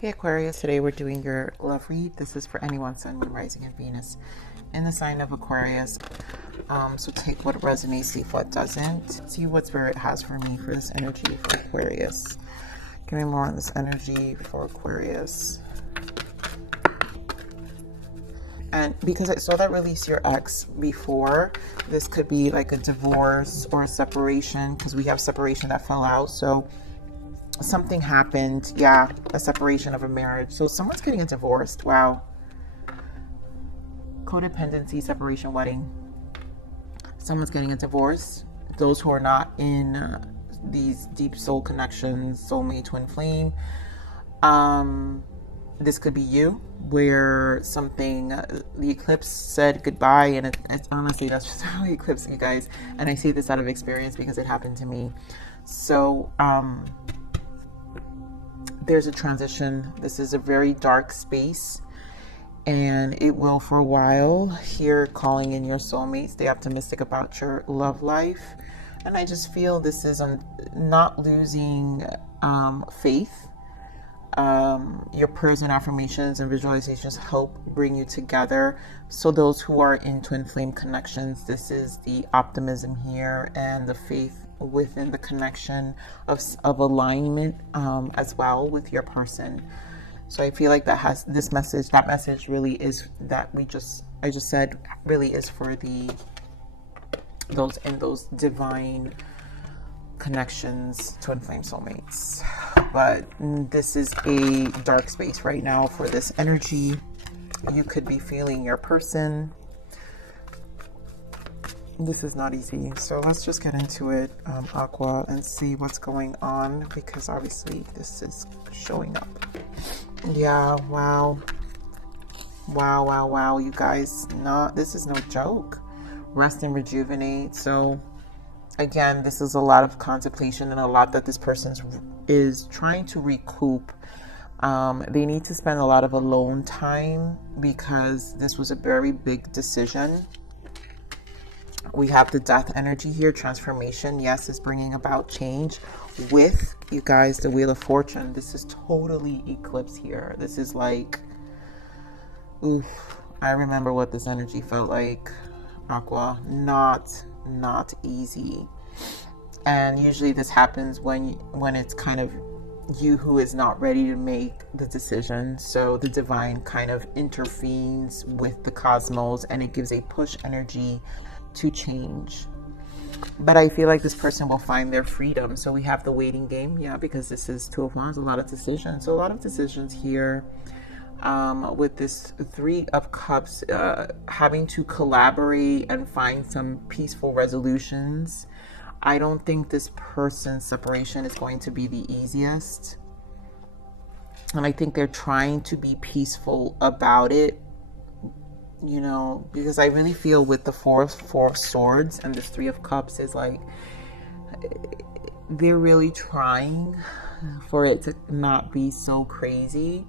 Hey Aquarius, today we're doing your love read. This is for anyone, Sun, Moon, Rising, and Venus in the sign of Aquarius. So take what resonates, see what doesn't. See what Spirit has for me for this energy for Aquarius. Give me more on this energy for Aquarius. And because I saw that release your ex before, this could be like a divorce or a separation, because we have separation that fell out. So something happened, yeah, a separation of a marriage. So someone's getting a divorced. Wow. Codependency, separation, wedding. Someone's getting a divorce. Those who are not in these deep soul connections, soulmate, twin flame, this could be you, where something, the eclipse said goodbye, and it's honestly, that's just how the eclipse, you guys, and I say this out of experience because it happened to me. So there's a transition. This is a very dark space, and it will for a while. Here, calling in your soulmate. Stay optimistic about your love life. And I just feel this is not losing faith. Your prayers and affirmations and visualizations help bring you together. So those who are in twin flame connections, this is the optimism here and the faith within the connection of alignment as well with your person. So I feel like that has this message. That message really is that I just said really is for those divine connections, twin flame soulmates. But this is a dark space right now for this energy. You could be feeling your person. This is not easy. So let's just get into it, Aqua, and see what's going on, because obviously this is showing up. Yeah, wow. Wow, you guys, this is no joke. Rest and rejuvenate. So again, this is a lot of contemplation and a lot that this person is trying to recoup. They need to spend a lot of alone time because this was a very big decision. We have the death energy here, transformation. Yes, is bringing about change with, you guys, the Wheel of Fortune. This is totally eclipse here. This is like, oof, I remember what this energy felt like, Aqua. Not easy. And usually this happens when it's kind of you who is not ready to make the decision. So the divine kind of intervenes with the cosmos, and it gives a push energy to change. But I feel like this person will find their freedom. So we have the waiting game, yeah, because this is Two of Wands, a lot of decisions. So a lot of decisions here. With this Three of Cups, having to collaborate and find some peaceful resolutions. I don't think this person's separation is going to be the easiest. And I think they're trying to be peaceful about it, you know, because I really feel with the Four of Swords and this Three of Cups is like, they're really trying for it to not be so crazy.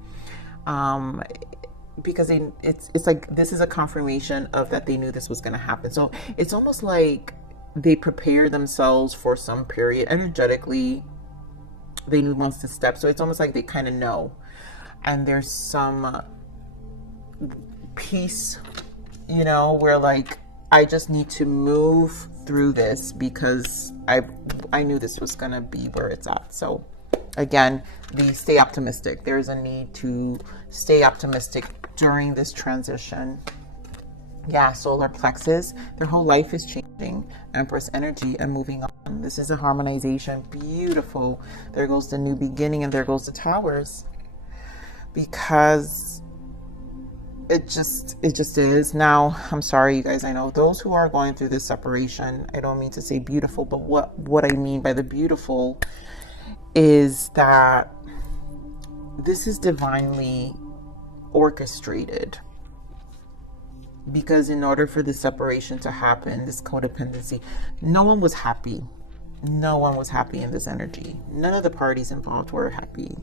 Because it's like this is a confirmation of that they knew this was going to happen. So it's almost like they prepare themselves for some period energetically. They knew months to step, so it's almost like they kind of know, and there's some peace, you know, where like I just need to move through this because I knew this was going to be where it's at. So again, stay optimistic. There's a need to stay optimistic during this transition. Yeah, solar plexus. Their whole life is changing. Empress energy and moving on. This is a harmonization. Beautiful. There goes the new beginning, and there goes the towers. Because it just is. Now, I'm sorry, you guys. I know those who are going through this separation, I don't mean to say beautiful, but what I mean by the beautiful is that this is divinely orchestrated, because in order for the separation to happen, this codependency, no one was happy in this energy. None of the parties involved were happy.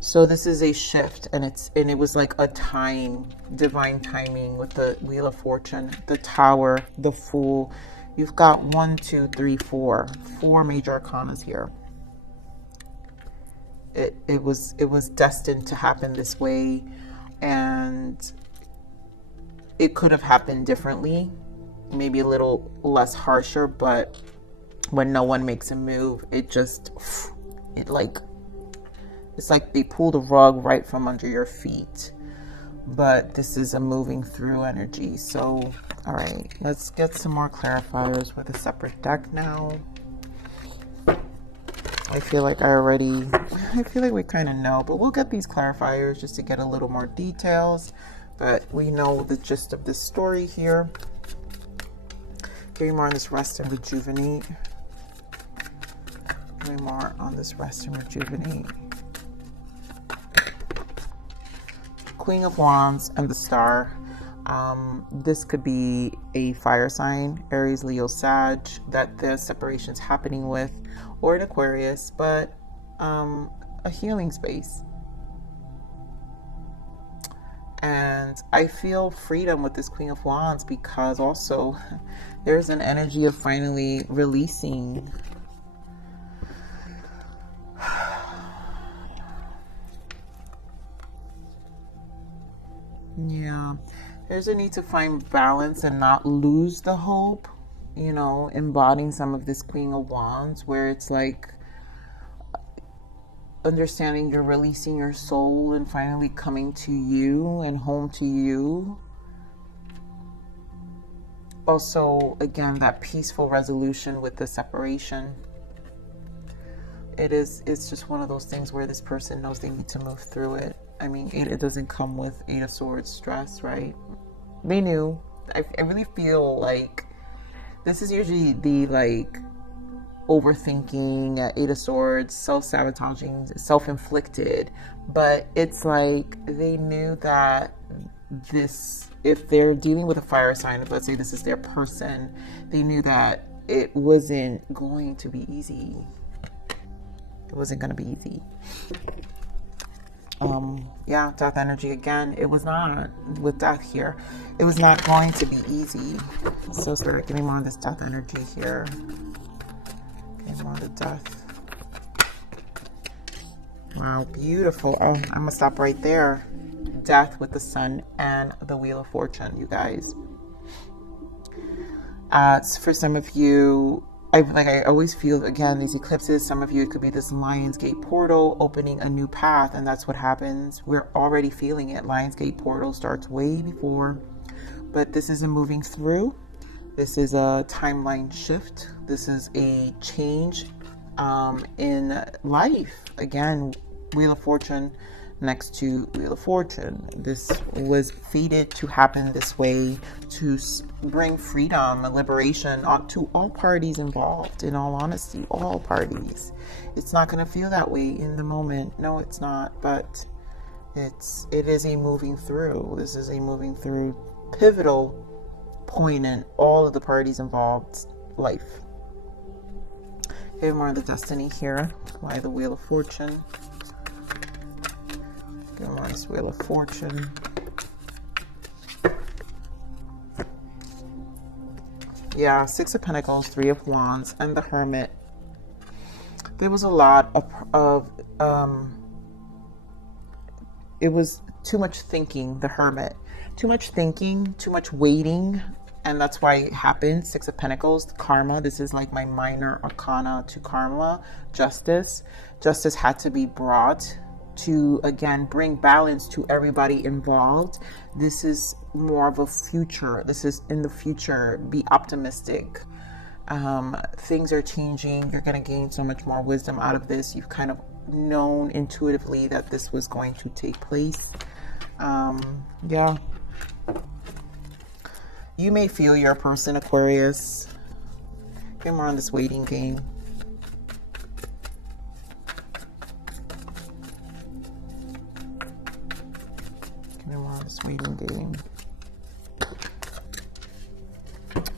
So this is a shift, and it was like a divine timing with the Wheel of Fortune, the Tower, the Fool. You've got 1, 2, 3, 4 major arcanas here. it was destined to happen this way, and it could have happened differently, maybe a little less harsher, but when no one makes a move, it's like they pull the rug right from under your feet. But this is a moving through energy. So, all right, let's get some more clarifiers with a separate deck now. I feel like we kind of know, but we'll get these clarifiers just to get a little more details. But we know the gist of this story here. Give me more on this rest and rejuvenate. Give me more on this rest and rejuvenate. Queen of Wands and the Star. This could be a fire sign, Aries, Leo, Sag, that the separation's happening with, or an Aquarius, but a healing space. And I feel freedom with this Queen of Wands because also there's an energy of finally releasing. Yeah, there's a need to find balance and not lose the hope, you know, embodying some of this Queen of Wands where it's like understanding you're releasing your soul and finally coming to you and home to you. Also, again, that peaceful resolution with the separation. It's just one of those things where this person knows they need to move through it. I mean, it doesn't come with Eight of Swords stress, right? They knew. I really feel like this is usually the like overthinking, Eight of Swords, self-sabotaging, self-inflicted. But it's like they knew that this, if they're dealing with a fire sign, if let's say this is their person, they knew that it wasn't going to be easy. It wasn't going to be easy. Yeah, death energy again. It was not, with death here, it was not going to be easy. So start getting more on this death energy here. Getting more on the death. Wow, beautiful. Oh, I'm gonna stop right there. Death with the Sun and the Wheel of Fortune, you guys. For some of you, I always feel, again, these eclipses, some of you, it could be this Lionsgate portal opening a new path, and that's what happens. We're already feeling it. Lionsgate portal starts way before, but this is a moving through. This is a timeline shift. This is a change in life. Again, Wheel of Fortune next to Wheel of Fortune. This was fated to happen this way to bring freedom and liberation to all parties involved. In all honesty, all parties. It's not going to feel that way in the moment. No, it's not. But it is a moving through. This is a moving through pivotal point in all of the parties involved life. Here more of the destiny here. Why the Wheel of Fortune? Go on this Wheel of Fortune. Yeah, Six of Pentacles, Three of Wands, and the Hermit. There was a lot of it was too much thinking, the Hermit. Too much thinking, too much waiting, and that's why it happened. Six of Pentacles, karma. This is like my minor arcana to karma. Justice. Justice had to be brought to, again, bring balance to everybody involved. This is more of a future. This is in the future. Be optimistic. Things are changing. You're going to gain so much more wisdom out of this. You've kind of known intuitively that this was going to take place. Yeah. You may feel your person, Aquarius. Get more on this waiting game. This waiting game.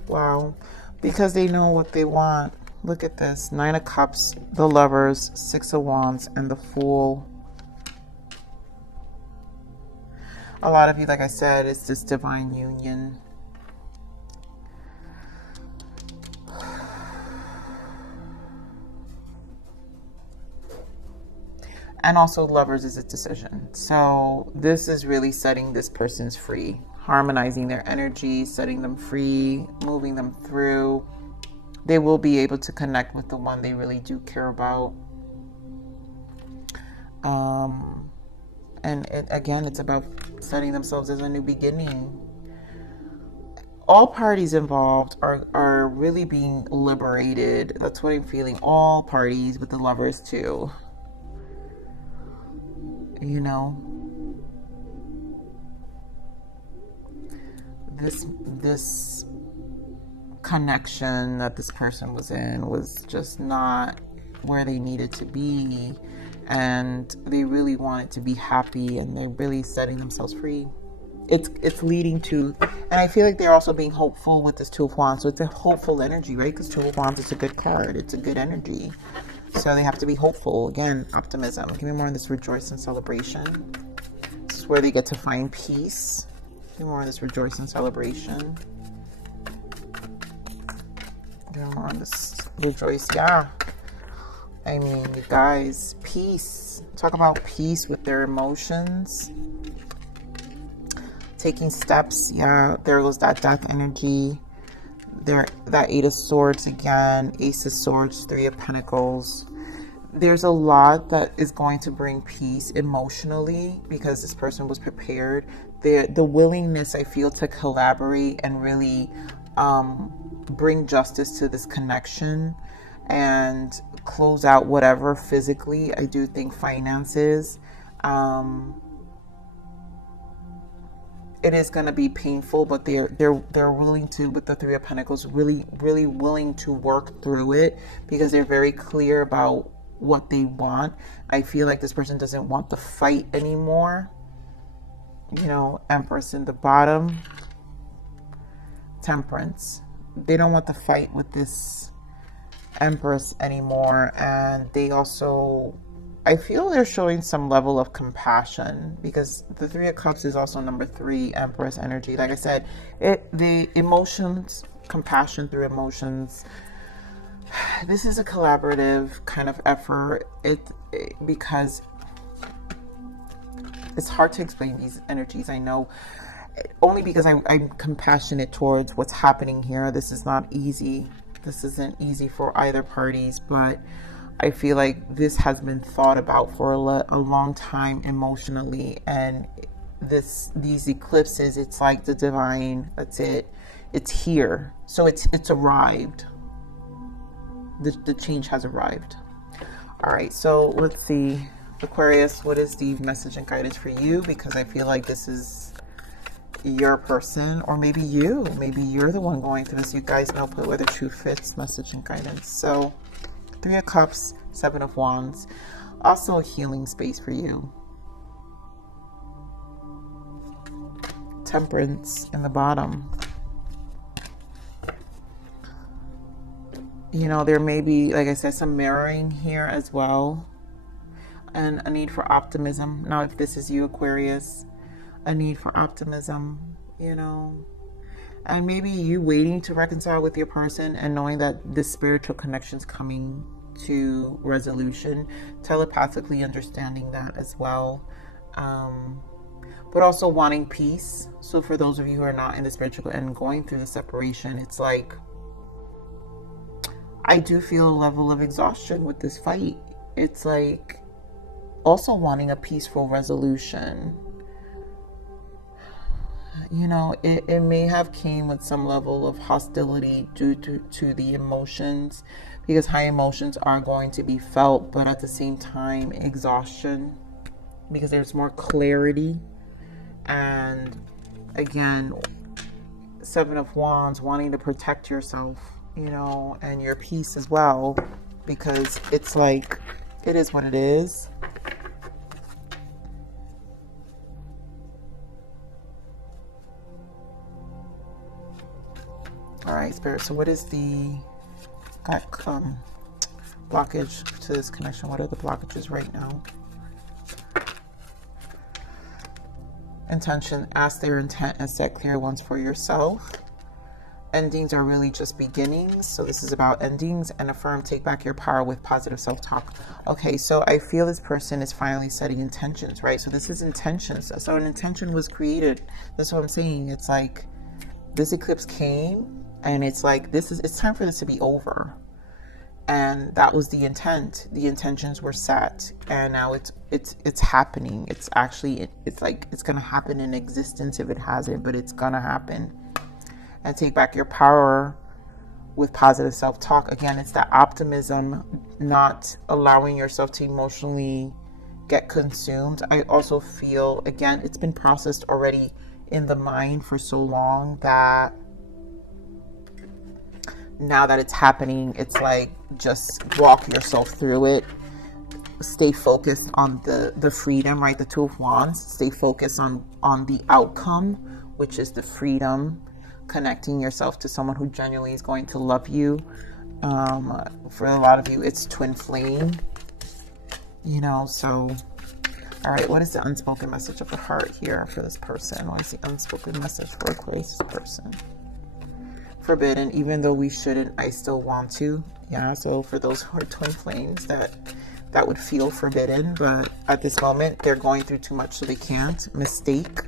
Wow. Because they know what they want. Look at this. Nine of Cups, the Lovers, Six of Wands, and the Fool. A lot of you, like I said, it's this divine union. And also lovers is a decision. So this is really setting this person's free, harmonizing their energy, setting them free, moving them through. They will be able to connect with the one they really do care about. Again, it's about setting themselves as a new beginning. All parties involved are really being liberated. That's what I'm feeling. All parties, with the lovers too. You know, this connection that this person was in was just not where they needed to be, and they really wanted to be happy, and they're really setting themselves free. It's leading to, and I feel like they're also being hopeful with this Two of Wands. So it's a hopeful energy, right? Because Two of Wands is a good card. It's a good energy. So they have to be hopeful. Again, optimism. Give me more on this rejoice and celebration. This is where they get to find peace. Give me more on this rejoice and celebration. Give me more on this rejoice. Yeah. I mean, you guys, peace. Talk about peace with their emotions. Taking steps. Yeah, there goes that death energy. There, that Eight of Swords again, Ace of Swords, Three of Pentacles. There's a lot that is going to bring peace emotionally because this person was prepared. The willingness, I feel, to collaborate and really bring justice to this connection and close out whatever physically. I do think finances. It is going to be painful, but they're willing to, with the Three of Pentacles, really willing to work through it because they're very clear about what they want. I feel like this person doesn't want the fight anymore. You know, Empress in the bottom, Temperance. They don't want the fight with this Empress anymore, and they also, I feel they're showing some level of compassion because the Three of Cups is also number 3, Empress energy. Like I said, the emotions, compassion through emotions. This is a collaborative kind of effort. Because it's hard to explain these energies. I know, only because I'm compassionate towards what's happening here. This is not easy. This isn't easy for either parties, but I feel like this has been thought about for a long time emotionally, and these eclipses, it's like the divine, that's it. It's here. So it's arrived. The change has arrived. All right, so let's see. Aquarius, what is the message and guidance for you? Because I feel like this is your person, or maybe you. Maybe you're the one going through this. You guys know where the truth fits, message and guidance. So 3 of Cups, 7 of Wands. Also a healing space for you. Temperance in the bottom. You know, there may be, like I said, some mirroring here as well. And a need for optimism. Now, if this is you, Aquarius, a need for optimism, you know. And maybe you waiting to reconcile with your person and knowing that this spiritual connection's coming to resolution. Telepathically understanding that as well. But also wanting peace. So for those of you who are not in the spiritual and going through the separation, it's like, I do feel a level of exhaustion with this fight. It's like also wanting a peaceful resolution. You know, it may have came with some level of hostility due to the emotions, because high emotions are going to be felt, but at the same time, exhaustion, because there's more clarity. And again, 7 of Wands, wanting to protect yourself, you know, and your peace as well, because it's like, it is what it is. All right, Spirit, so what is the blockage to this connection? What are the blockages right now? Intention, ask their intent and set clear ones for yourself. endings are really just beginnings. So this is about endings. And affirm, take back your power with positive self-talk. Okay, so I feel this person is finally setting intentions, right? So this is intentions. So an intention was created. That's what I'm saying. It's like this eclipse came and it's like it's time for this to be over. And that was the intent. The intentions were set, and now it's happening. It's actually it's gonna happen in existence if it hasn't, but it's gonna happen. And take back your power with positive self-talk. Again, it's that optimism, not allowing yourself to emotionally get consumed. I also feel, again, it's been processed already in the mind for so long that now that it's happening, it's like just walk yourself through it. Stay focused on the freedom, right? The Two of Wands. Stay focused on the outcome, which is the freedom. Connecting yourself to someone who genuinely is going to love you. For a lot of you, it's twin flame. You know, so all right, what is the unspoken message of the heart here for this person? What is the unspoken message for Aquarius person? Forbidden. Even though we shouldn't, I still want to. Yeah, so for those who are twin flames, that would feel forbidden, but at this moment they're going through too much, so they can't. Mistake.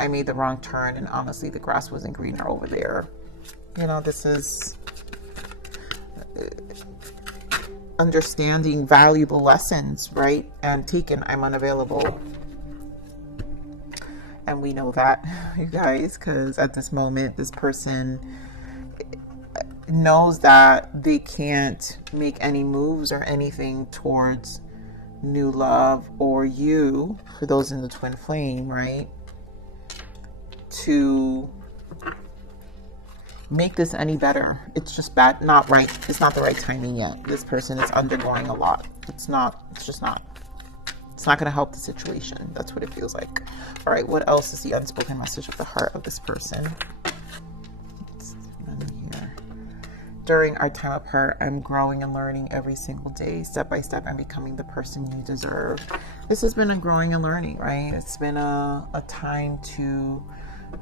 I made the wrong turn, and honestly the grass wasn't greener over there. You know, this is understanding valuable lessons, right? And taken, I'm unavailable. And we know that, you guys, because at this moment this person knows that they can't make any moves or anything towards new love or you, for those in the twin flame, right, to make this any better. It's just bad, not right. It's not the right timing yet. This person is undergoing a lot. It's just not going to help the situation. That's what it feels like. All right, what else is the unspoken message of the heart of this person? During our time apart, I'm growing and learning every single day. Step by step, I'm becoming the person you deserve. This has been a growing and learning, right? It's been a time to,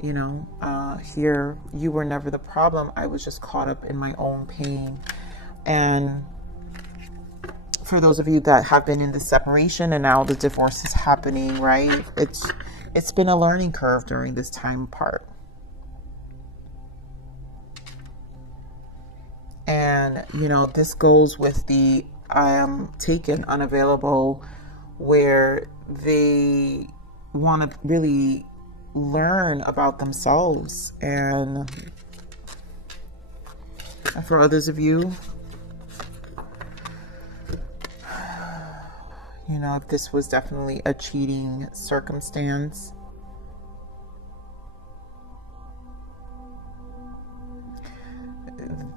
you know, hear you were never the problem. I was just caught up in my own pain. And for those of you that have been in the separation and now the divorce is happening, right? It's been a learning curve during this time apart. And, you know, this goes with the I am taken, unavailable, where they want to really learn about themselves. And for others of you, you know, this was definitely a cheating circumstance.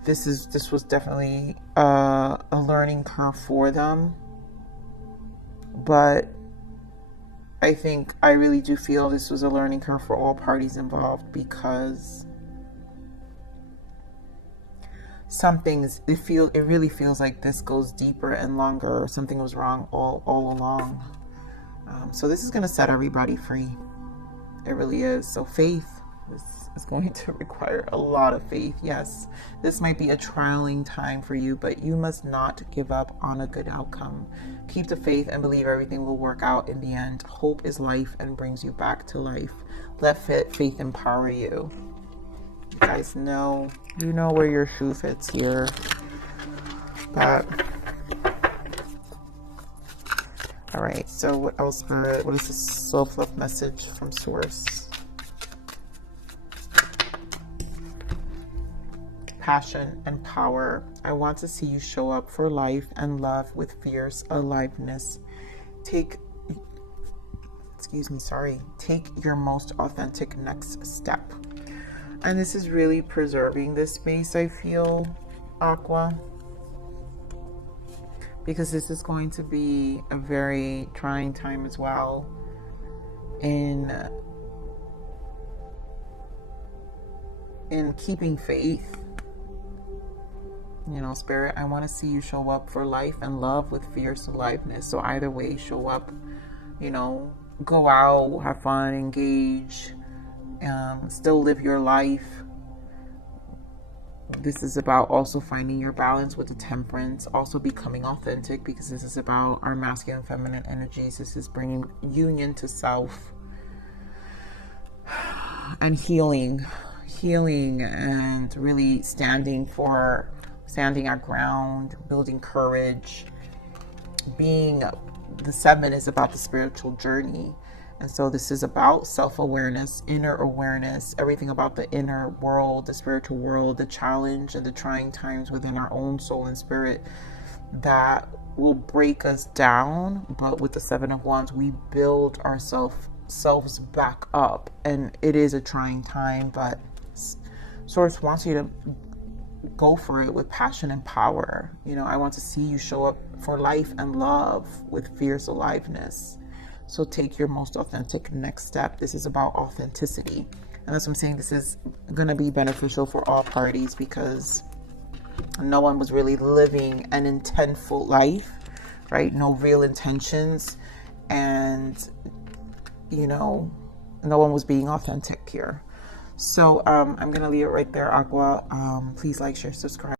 This was definitely a learning curve for them, but I really do feel this was a learning curve for all parties involved, because it really feels like this goes deeper and longer. Something was wrong all along. So this is going to set everybody free. It really is. So faith. This is going to require a lot of faith. Yes, this might be a trialing time for you, but you must not give up on a good outcome. Keep the faith and believe everything will work out in the end. Hope is life and brings you back to life. Let faith empower you. You guys know, you know where your shoe fits here. But all right, so what else? What is this self-love message from Source? Passion and power. I want to see you show up for life and love with fierce aliveness. Take your most authentic next step. And this is really preserving this space, I feel, Aqua, because this is going to be a very trying time as well in keeping faith. You know, Spirit, I want to see you show up for life and love with fierce aliveness. So either way, show up, you know, go out, have fun, engage, still live your life This is about also finding your balance with the temperance, also becoming authentic, because this is about our masculine and feminine energies. This is bringing union to self and healing and really standing our ground, building courage. The 7 is about the spiritual journey. And so this is about self-awareness, inner awareness, everything about the inner world, the spiritual world, the challenge and the trying times within our own soul and spirit that will break us down. But with the 7 of Wands, we build ourselves back up. And it is a trying time, but Source wants you to go for it with passion and power. I want to see you show up for life and love with fierce aliveness. So take your most authentic next step. This is about authenticity. And that's what I'm saying. This is going to be beneficial for all parties, because no one was really living an intentful life, right? No real intentions. And, no one was being authentic here. So I'm going to leave it right there, Aqua. Please like, share, subscribe.